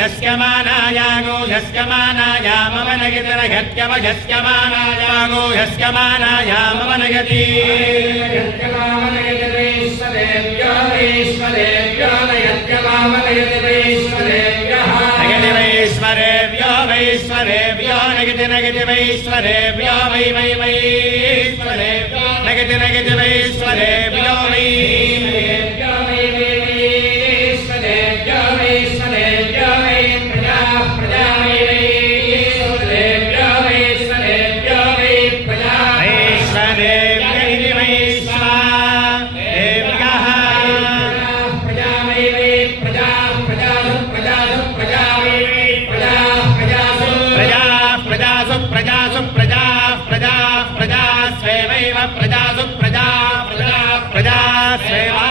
यस्यमानायागो यस्यमानायामवनगितरघत्यवयस्यमानायागो यस्यमानायामवनयति वैश्वरेभ्यो वैश्वरेभ्यो नगति नगति वैश्वरेभ्यो वै वै वैश्वरेभ्यो नगति नगति वैश्वरेभ्यो वै वैश्वरेभ्य इति वैश्वादेव्यः స్వేవైవ ప్రజాసు ప్రజా ప్రజా ప్రజా స్వేవా.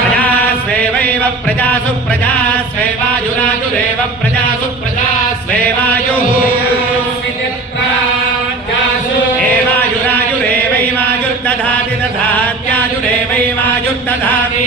ప్రజా స్వేవైవ ప్రజాసు ప్రజా స్వేవాయురాజురేవ ప్రజాసు ప్రజా స్వేవాయు. ఏవాయురాజురేవైవాయుర్దధాతి దధాత్యాజురేవైవాయుర్దధాతి.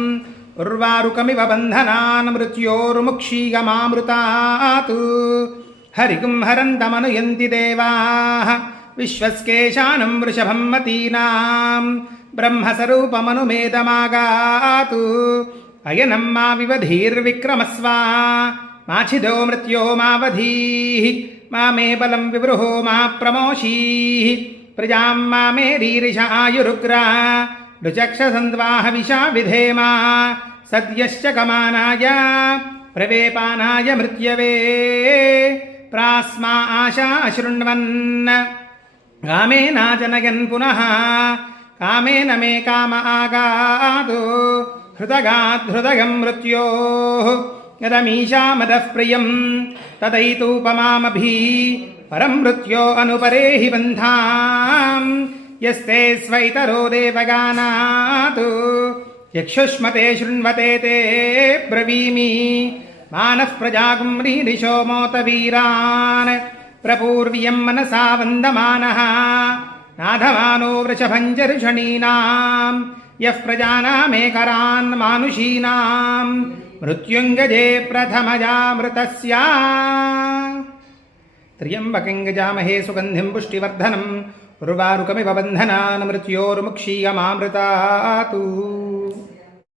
ఉర్వారుకమివ బంధనాన్ మృత్యోర్ముక్షీయమామృతాత్. హరికుం హరంతమనుయంతి దేవా. విశ్వస్కేశానం వృషభం మతీనాం. బ్రహ్మస్వరూపమనుమేదమాగాతు. అయనం మా వివధీర్విక్రమస్వా. మాచిదో మృత్యో మావధీ మా మే బలం వివృహో మా ప్రమోషీ. ప్రజాం మా మే ఆయురుగ్రా ऋचक्षसन्द्वाह विशा विधेमा सद्यश्च कमानाय प्रवेपानाय मृत्यवे प्रास्मा आशा अशृण्वन् कामेनाजनयन् पुनः कामेन मे काम आगादो हृदगाद्धृदगं मृत्योः यदमीशामदः प्रियं तदैतूपमामभि परं मृत्यो अनुपरेहि बन्धां यस्ते स्वैतरो देवगानात् यक्षुष्मते शृण्वते ते ब्रवीमि मानः प्रजागुं रीरिशो मोतवीरान् प्रपूर्व्यं मनसा वन्दमानः नाधमानो वृषभञ्जर्षणीनां यः प्रजानामेकरान् मानुषीणां मृत्युञ्जजे प्रथमजामृतस्य त्र्यम्बकं गजामहे सुगन्धिं पुष्टिवर्धनम् उर्वारुकमिव बन्धनान् मृत्योर्मुक्षीयमामृतातु